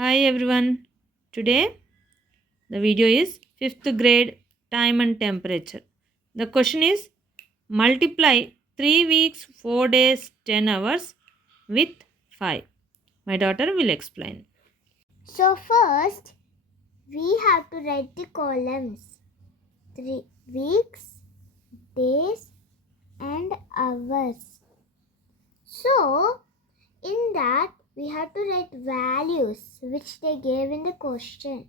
Hi everyone. Today the video is 5th grade time and temperature. The question is multiply 3 weeks, 4 days, 10 hours with 5. My daughter will explain. So first we have to write the columns 3 weeks, days and hours. So in that we have to write values which they gave in the question.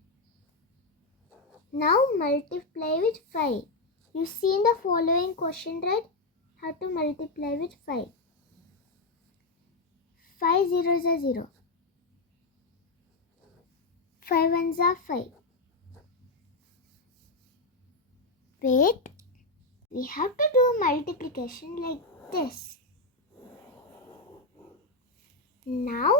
Now multiply with 5. You see in the following question, right? How to multiply with 5. 5 zeros are 0. 5 ones are 5. Wait. We have to do multiplication like this. Now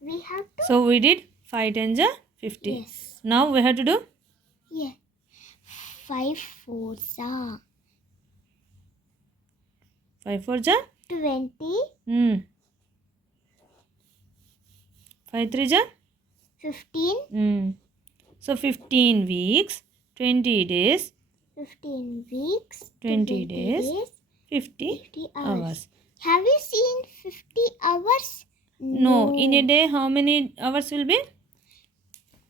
we have to. So we did 5 times 50. Yes. Now we have to do. Yeah. 5 fours are 5 4s 20. 5 3s 15. So 15 weeks, 20 days, 15 weeks. 20 days, 50 hours. Have you seen 50 hours? No, in a day how many hours will be?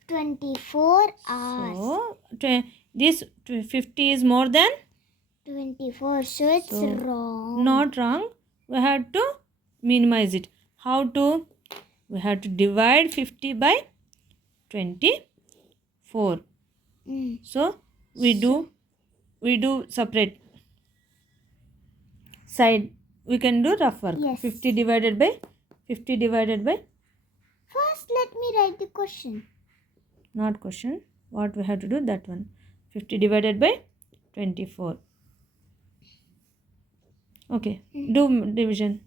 24 hours. So this 50 is more than 24. So it's wrong. Not wrong. We have to minimize it. How to? We have to divide 50 by 24. So we do separate side. We can do rough work. Yes. 50 divided by. First let me write the question. Not question. What we have to do? That one. 50 divided by 24. Okay. Do division.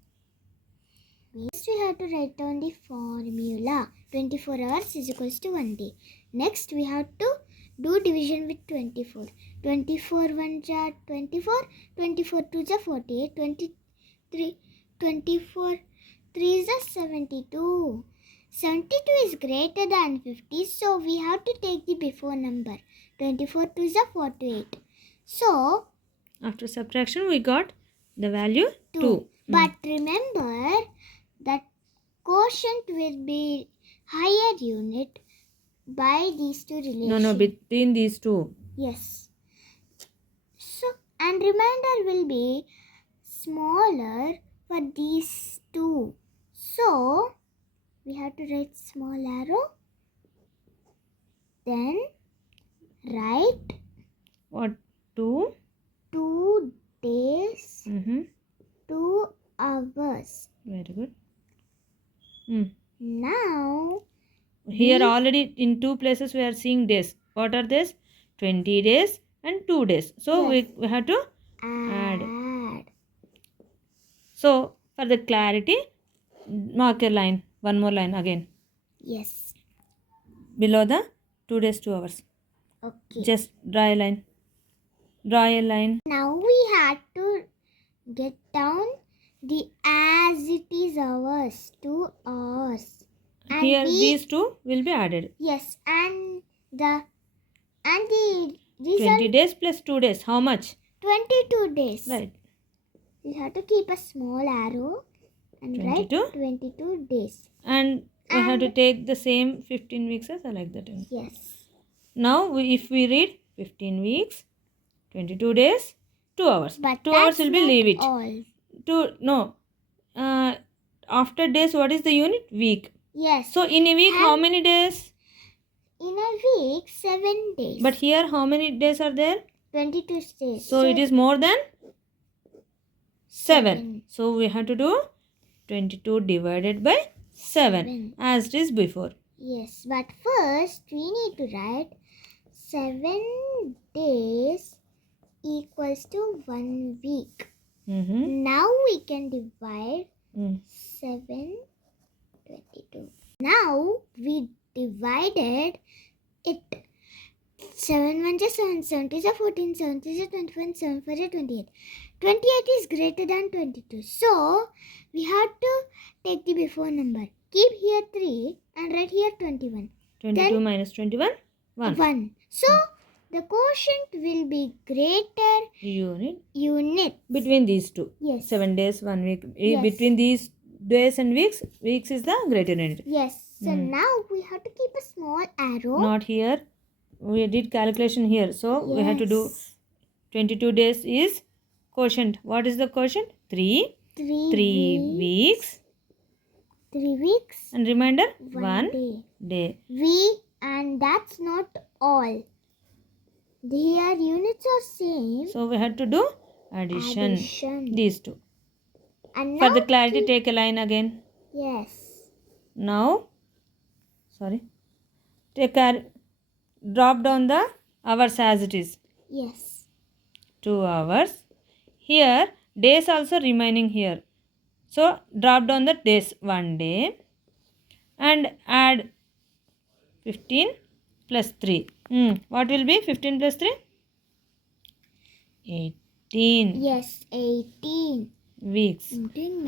Next we have to write down the formula. 24 hours is equals to 1 day. Next we have to do division with 24. 24 1s are 24. 24 2s are 48. 24 3s are 72. 72 is greater than 50. So we have to take the before number. 24 2s are 48. So After subtraction we got the value 2. But remember that quotient will be higher unit by these two relations. No, between these two. Yes. So, and remainder will be smaller for these two. So, we have to write small arrow. Then, write What? 2? 2 days, 2 hours. Very good. Now, Here already in two places we are seeing days. What are these? 20 days and 2 days. So yes. we have to add. So for the clarity, mark a line. One more line again. Yes. Below the 2 days, 2 hours. Okay. Just draw a line. Draw a line. Now we had to get down the as it is hours, 2 hours. And here these two will be added. Yes, and the 20 days plus 2 days. How much? 22 days. Right. We have to keep a small arrow and 22? write 22 days. And we have to take the same 15 weeks as I like that. Yes. Now if we read 15 weeks, 22 days, 2 hours. But 2 hours will be leave it. All. After days, what is the unit? Week. Yes. So in a week, how many days? In a week, 7 days. But here, how many days are there? 22 days. So it is more than 7. So we have to do 22 divided by 7 as it is before. Yes, but first we need to write 7 days equals to 1 week. Now we can divide 7, 22. Now we divided it. 7 1 is 7, 7 2 is 14, 7 3 is 21, 7 4 is 28. 28 is greater than 22. So we have to take the before number. keep here 3 and write here 21. 22 minus 21, 1. 1. So, the quotient will be greater unit. Between these two. Yes. 7 days, 1 week. Yes. Between these days and weeks is the greater unit. Yes. So, now we have to keep a small arrow. Not here. We did calculation here. So, we have to do 22 days is quotient. What is the quotient? 3. 3 weeks. 3 weeks. And remainder? 1 day. And that's not all. Their units are same. So we had to do addition. These two. And for the clarity, take a line again. Yes. Now, drop down the hours as it is. Yes. 2 hours. Here, days also remaining here. So, drop down the days 1 day and add 15 plus 3. What will be 15 plus 3? 18. Yes, 18. Weeks. 18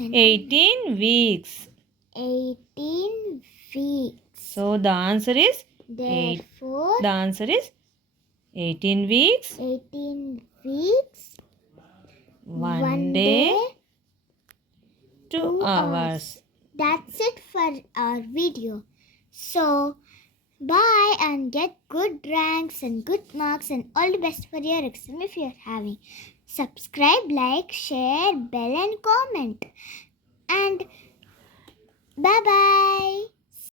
weeks. 18 weeks. So, the answer is? Therefore, the answer is 18 weeks. 18 weeks. 1 day. 2 hours. That's it for our video. So, bye and get good ranks and good marks and all the best for your exam if you're having. Subscribe, like, share, bell and comment. And bye-bye.